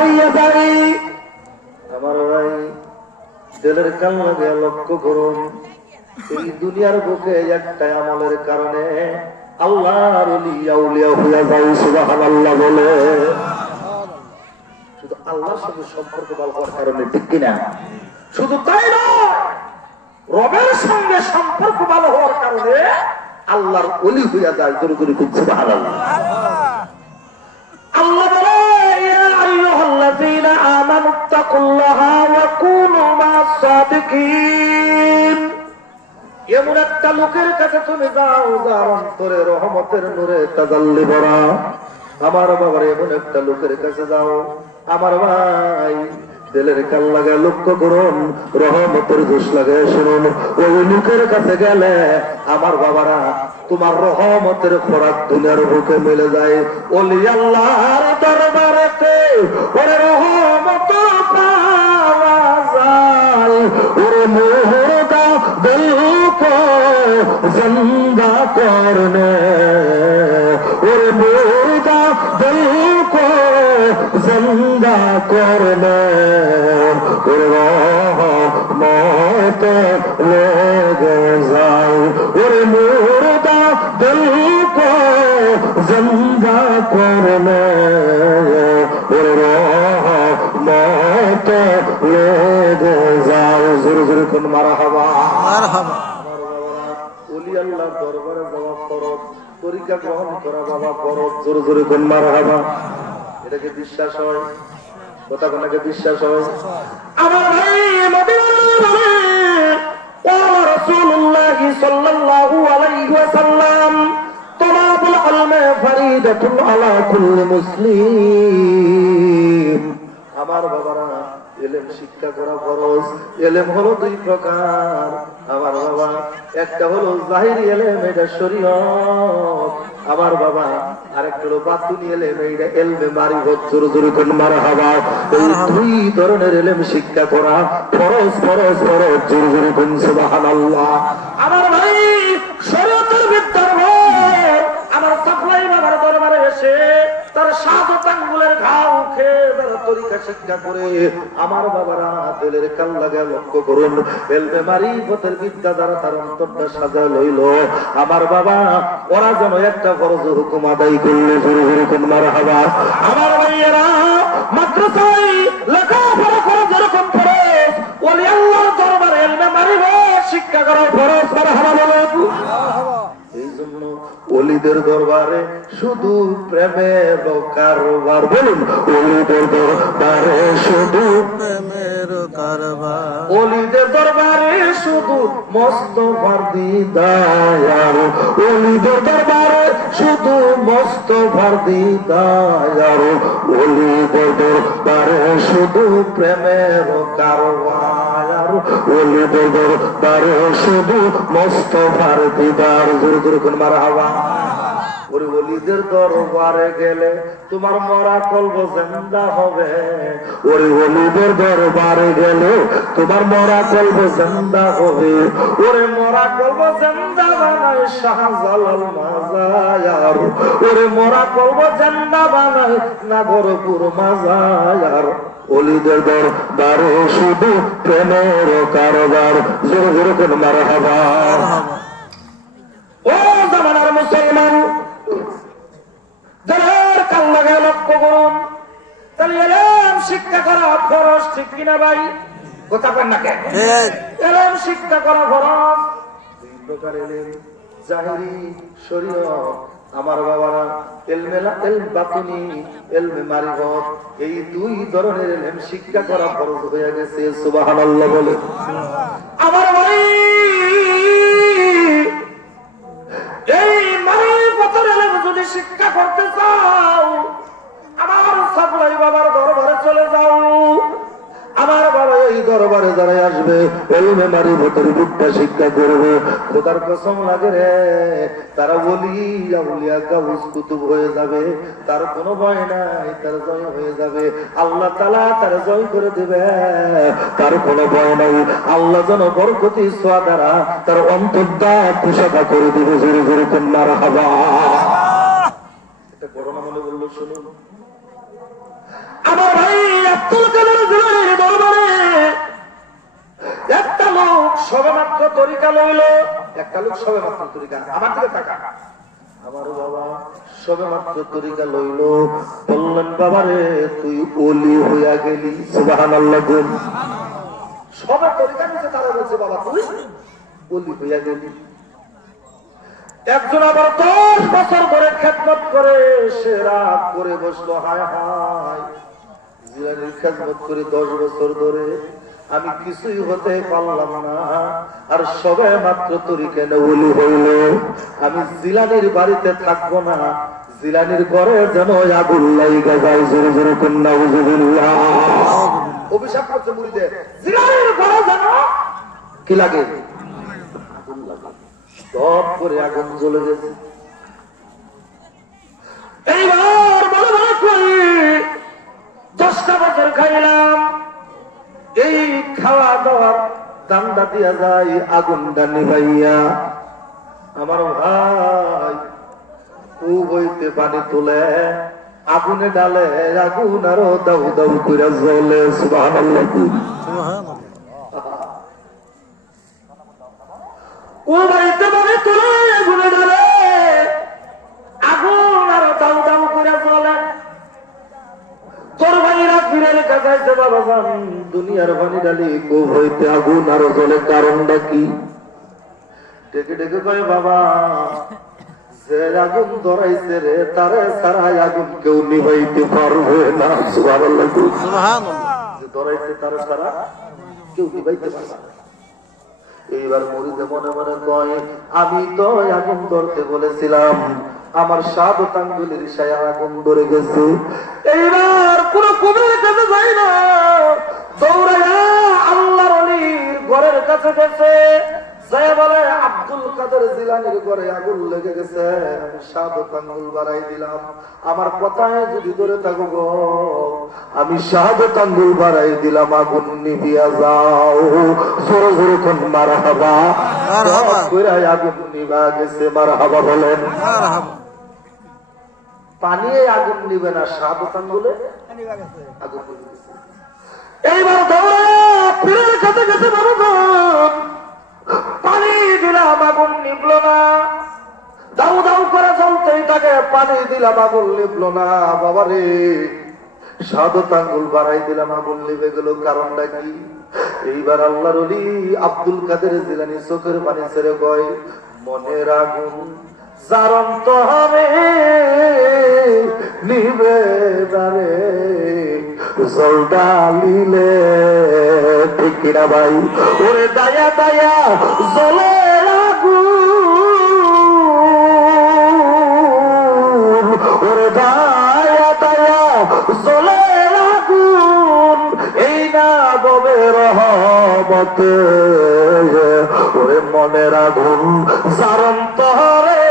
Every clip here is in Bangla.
হইয়া যায়। আমার ভাই দিলের কান লাগে লক্ষ্য করুন, এই দুনিয়ার বুকে একটা আমলের কারণে আল্লাহর ওলি আউলিয়া হইয়া যায়। সুবহানাল্লাহ বলে। শুধু আল্লাহর সাথে সম্পর্ক ভালো হওয়ার কারণে, ঠিক কিনা? শুধু তাই নয়, রবের সঙ্গে সম্পর্ক ভালো হওয়ার কারণে আল্লাহর ওলি হইয়া যায়। জোরে জোরে খুব সুবহানাল্লাহ। আল্লাহ বলে, ইয়া আইয়ুহাল্লাযীনা আমানুত্তাকুল্লাহা ওয়া কুনু মা'আস সাদিকিন। এমন একটা লোকের কাছে তুমি যাও যার অন্তরে রহমতের নূরে তাজাল্লি ভরা। আমার বাবার এমন একটা লোকের কাছে যাও, আমার ভাই দিলের কান লাগায় লক্ষ্য করুন, রহমতের জোশ লাগায় শুনুন। ওই লোকের কাছে গেলে আমার বাবারা তোমার রহমতের খোরাক দুনিয়ার বুকে মিলে যায়। ওলি আল্লাহর দরবারেতে ওরে রহমত পাওয়া যায়। ওরে মুর্দা দিল को जिंदा करने, ওরে মুর্দা দিল को जिंदा करने, ওরে রহমত লেগে যায়। ওরে মুর্দা দিল को जिंदा करने, ওরে রহমত লেগে যায়। জোরে জোরে কোন মারহাবা মারহাবা। ওলি আল্লাহর দরবারে যাওয়া ফরজ, তরিকা গ্রহণ করা বাবা ফরজ। জোরে জোরে কোন মারহাবা। এটাকে বিশ্বাস হয়? কথা কোনকে বিশ্বাস হয়? আমার ভাই মদিনার বলে ও রাসূলুল্লাহ সাল্লাল্লাহু আলাইহি ওয়াসাল্লাম, তলাবুল ইলমি ফরিদাতুন আলা কুল্লি মুসলিম। আমার বাবারা, ইলম শিক্ষা করা ফরজ। ইলম হলো দুই প্রকার আমার বাবা, একটা হলো জাহিরি ইলম, এটা শরীয়ত আমার বাবা, আরেকটা হলো বাতুনি ইলম, এটা ইলমে মারিফত। জোরে জোরে কোন মারহাবা। এই দুই ধরনের ইলম শিক্ষা করা ফরজ ফরজ ফরজ। জোরে জোরে কোন সুবহানাল্লাহ। আমার ভাই শরীয়তের বিদ্যার আমার সাপ্লাই বাবার দরবারে এসে তার শাহাদাত আঙ্গুলের ঘাও খেয়ে তারা তরিকা শিক্ষা করে আমার বাবারা দিলের কান লাগায় লক্ষ্য করুন, ইলমে মারিফতের বিদ্যা দ্বারা তার অন্তরটা সাজা লইল। আমার বাবা ওরা যেন একটা ফরজ হুকুম আদায় করলে। জোরে জোরে কোন মারহাবা। আমার ভাইয়েরা মাদ্রাসায় লেখাপড়া করা যেরকম ফরজ, ওলি আল্লাহর দরবারে ইলমে মারিফত শিক্ষা করা ফরজ। মারহাবা বলেন। এই জন্য ওলিদের দরবারে শুধু প্রেমের কারবার। বলুন, ওলিদের দরবারে শুধু প্রেমের কারবার। ওলিদের দরবারে শুধু মুস্তাফার দিদার। ওলিদের দরবারে শুধু মুস্তাফার দিদার। ওলিদের দরবারে শুধু প্রেমের কারবার। ওলিদের দরবারে শুধু মুস্তাফার দিদার। জোরে জোরে কোন মারহাবা। ওরে ওলিদের দরবারে গেলে তোমার মরা কলব জিন্দা হবে। ওরে ওলিদের দরবারে গেলে তোমার মরা কলব জিন্দা হবে। ওরে মরা কলব জিন্দা বানায় শাহজালাল মাজার। ওরে মরা কলব জিন্দা বানায় নাগরপুর মাজার। ওলিদের দরবারে শুধু প্রেমের কারবার। জোরে জোরে কোন মারহাবা। ও জামানার মুসলমান, দিলের কান লাগায় লক্ষ্য করুন, তাহলে ইলম শিক্ষা করা ফরজ, ঠিক কিনা ভাই? কথা বলেন না কেন? ইলম শিক্ষা করা ফরজ। দুই প্রকার ইলম, জাহিরি, শরীয়ত। আমার বাবারা ইলমে বাতুনি, ইলমে মারিফত, এই দুই ধরনের ইলম শিক্ষা করা ফরজ হয়ে গেছে। সুবহানাল্লাহ বলে। আমার ভাই এই মারিফতের ইলম যদি শিক্ষা করতে চাও, আমার সাপ্লাই বাবার দরবারে চলে যাও। আমার বাবা এই দরবারে যারা আসবে ইলমে মারিফতের বিদ্যা শিক্ষা করবে, খোদার কসম লাগে রে, তারা ওলি আউলিয়া গাউস কুতুব হয়ে যাবে। তার কোনো ভয় নাই, তার জয় হয়ে যাবে। আল্লাহ তাআলা তার জয় করে দিবে, তার কোনো ভয় নাই। আল্লাহ যেন বরকতি ছোঁয়া দ্বারা তার অন্তর্দা কুশাদা করে দিবে। জোরে জোরে কোন মারহাবা। এটা ঘটনা মনে বললো শুনুন। আমার আব্দুল কাদের জিলানীর দরবারে একটা লোক সবেমাত্র তরিকা লইল। একটা লোক সবেমাত্র তরিকা, আমার দিকে তাকা, আমার বাবা সবেমাত্র তরিকা লইল। বললেন বাবারে তুই ওলি হইয়া গেলি। সুবহানাল্লাহ। গুণ সবে তরিকা নিতে তারা বলছে বাবা তুই ওলি হইয়া গেলি। একজন আবার 10 বছর ধরে খেদমত করে সে রাত করে বসলো, হায় হায় জিলানীর খেদমত করে 10 বছর ধরে আমি কিছুই হতে পারলাম না, আর সবে মাত্র তরিকা ওলি হইল। আমি জিলানীর বাড়িতে থাকবো না, জিলানীর ঘরে যেন আগুন লাইগা যায়। জোরে জোরে কন্যা হুজুবিল্লাহ। অভিশাপ করছে মুরিদে, জিলানীর ঘরে যেন কি লাগে, আগুন লাগে। সব করে আগুন জ্বলে গেছে। এইবার বলে বলে করি 10টা বছর খাইলাম, এই খাওয়া দাওয়ার দান্দা দিয়া যায় আগুনটা নিভাইয়া। আমার ভাই কূপ হইতে পানি তুলে আগুনে ডালে, আগুন আরো দাউ দাউ করে জ্বলে। সুবহানাল্লাহ। কূপ হইতে পানি তুলে আগুনে ডালে, আগুন আরো দাউ দাউ করে জ্বলে। তোর ভাইরা ফিরের কাছে বাবা জান দুনিয়ার পানি ডালি কূপ হইতে আগুন আরো জ্বলে, কারণটা কি? ডেকে ডেকে কয় বাবা যে আগুন ধরাইছে রে তারে সারা আগুন কেউ নিভাইতে পারবে না। সুবহানাল্লাহ। যে ধরাইছে তারে সারা কেউ নিভাইতে পারবে না। এইবার মুরিদে মনে মনে কয় আমি তো আগুন ধরতে বলেছিলাম, আমার সাধক আঙ্গুলের ইশারায় আগুন ধরে গেছে। এইবার কোন কবির কাছে যাই না, দৌড়াইয়া আল্লাহর ওলির ঘরের কাছে গেছে। যাই বলে আব্দুল কাদের জিলানীর ঘরে আগুন লেগে গেছে, আমি সাধক আঙ্গুল বাড়াই দিলাম, আমার কথায় যদি ধরে থাকো গো, আমি সাধক আঙ্গুল বাড়াই দিলাম, আগুন নিভিয়া যাও। জোরে জোরে কোন মারহাবা। আগুন নিভা গেছে। মারহাবা বলেন। পানি আগুন নিবে না, সাধক আঙ্গুলে আগুন নিবে গেছে। এইবার দৌড়া পীরের কাছে গেছে, বাবুগণ পানি দিলাম আগুন নিবল না, দাউ দাউ করে চলতেই তাকে পানি দিলাম আগুন নিবল না। বাবারে সাধক আঙ্গুল বাড়াই দিলাম আগুন নিবে গেল, কারণটা কি? এইবার আল্লাহর ওলি আব্দুল কাদের জিলানী চোখের পানি ছেড়ে কয় মনের আগুন যার অন্তরে নিবে দারে জল ডালিলে। ঠিক কিনা ভাই? ওরে দায়া দায়া জলে আগুন, ওরে দায়া দায়া জলে আগুন, এই না ববে রহমতে। ওরে মনের আগুন যার অন্তরে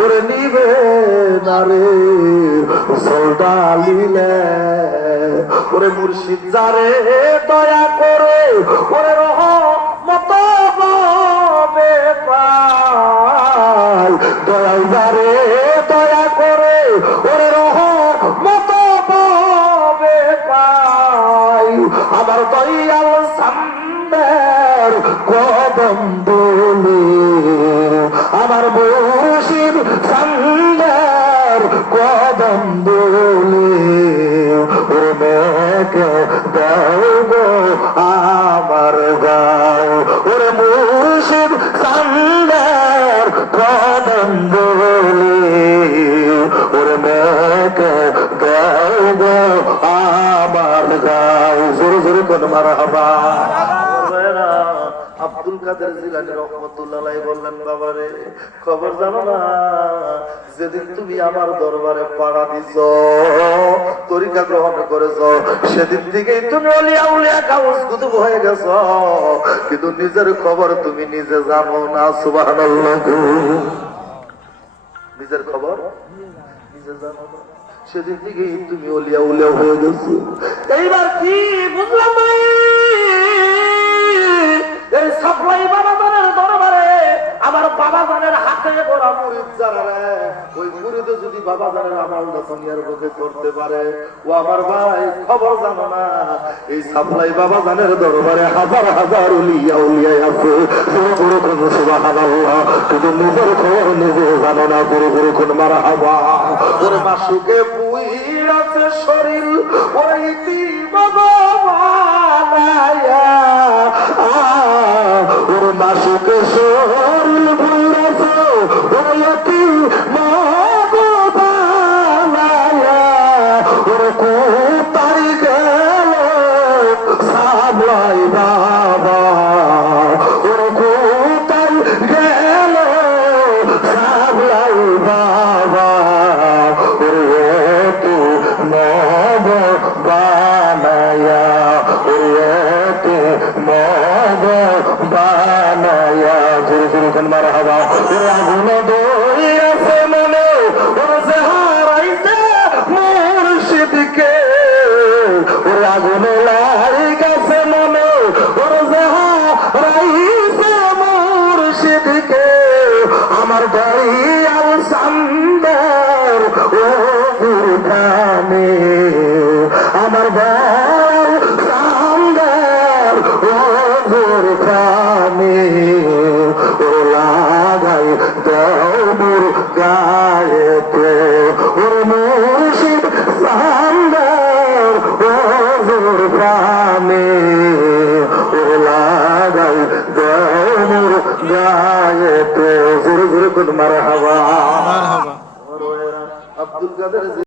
ওরে নিবে না রে জল ডালিলে। ওরে মুর্শিদ যারে দয়া করে ওরে রহমত পাবে পায়, দয়াল যারে দয়া করে ওরে রহমত পাবে পায়। আমার দয়াল সামনের কদম বলে, আমার মুর্শিদ সামনের কদম বলে, ওরে মেঘে দাও গো আমার গাও। ওরে মুর্শিদ সামনের কদম বলে, ওরে মেঘে দাও গো আমার গাও। জোরে জোরে কোন মারহাবা। আব্দুল কাদের জিলানী রহমতুল্লাহ বললেন বাবারে খবর জানো না, যেদিন তুমি আমার দরবারে পাড়া দিছ, তরিকা গ্রহণ করেছ, সেদিন থেকেই তুমি অলিয়া উলিয়া কাগজ কুতুব হয়ে গেছ, কিন্তু নিজের খবর তুমি নিজে জানো না। সুবহানাল্লাহ। নিজের খবর নিজে জানো না, সেদিন থেকেই তুমি অলিয়া উলিয়া হয়ে গেছো। এইবার কি বুঝলাম ভাই, এই সাপ্লাই বাবাদের দরবারে আমার বাবা জানের হাতে গোড়া মুরিদ যারা রে, ওই মুরিদে যদি বাবা জানের আমল দুনিয়ার বুকে করতে পারে, ও আমার ভাই খবর জানো না, এই সাপ্লাই বাবা জানের দরবারে হাজার হাজার উলিয়া উলিয়া আছে। সুবহানাল্লাহ, কিন্তু নিজের খবর নিজে জানো না। পুরো পুরো কোন মারহাবা। ওর মাসুকে বুইর আছে শরীর, ওই তি বাবা বানায়া, ওর মাসুকে শরীর বুইর আছে, ওই তি বাবা বানায়া, ওর কোথায় গেল সাবলাই বাবা, ওর কোথায় গেল সাবলাই বাবা, ওরে তু নব বানায়া, ওরে তু নব বানায়া। জোরে জোরে কোন মারহাবা। ওরে আগুন দই আছে মনে, ওরে যে হারাইছে মুর্শিদকে, ওরে আগুন লাই গেছে মনে, ওরে যে হারাইছে মুর্শিদকে। আমার বাড়ি আল সান্দার ও গুরখানে, আমার বাড়ি সান্দার ও গুরখানে, ও লাগাই দৌড় গায়েতে, ওর মুর্শিদ সান্দার ও গুরখানে, ও লাগাই দৌড় গায়েতে। জোরে জোরে কোন মারহাবা। আব্দুল কাদের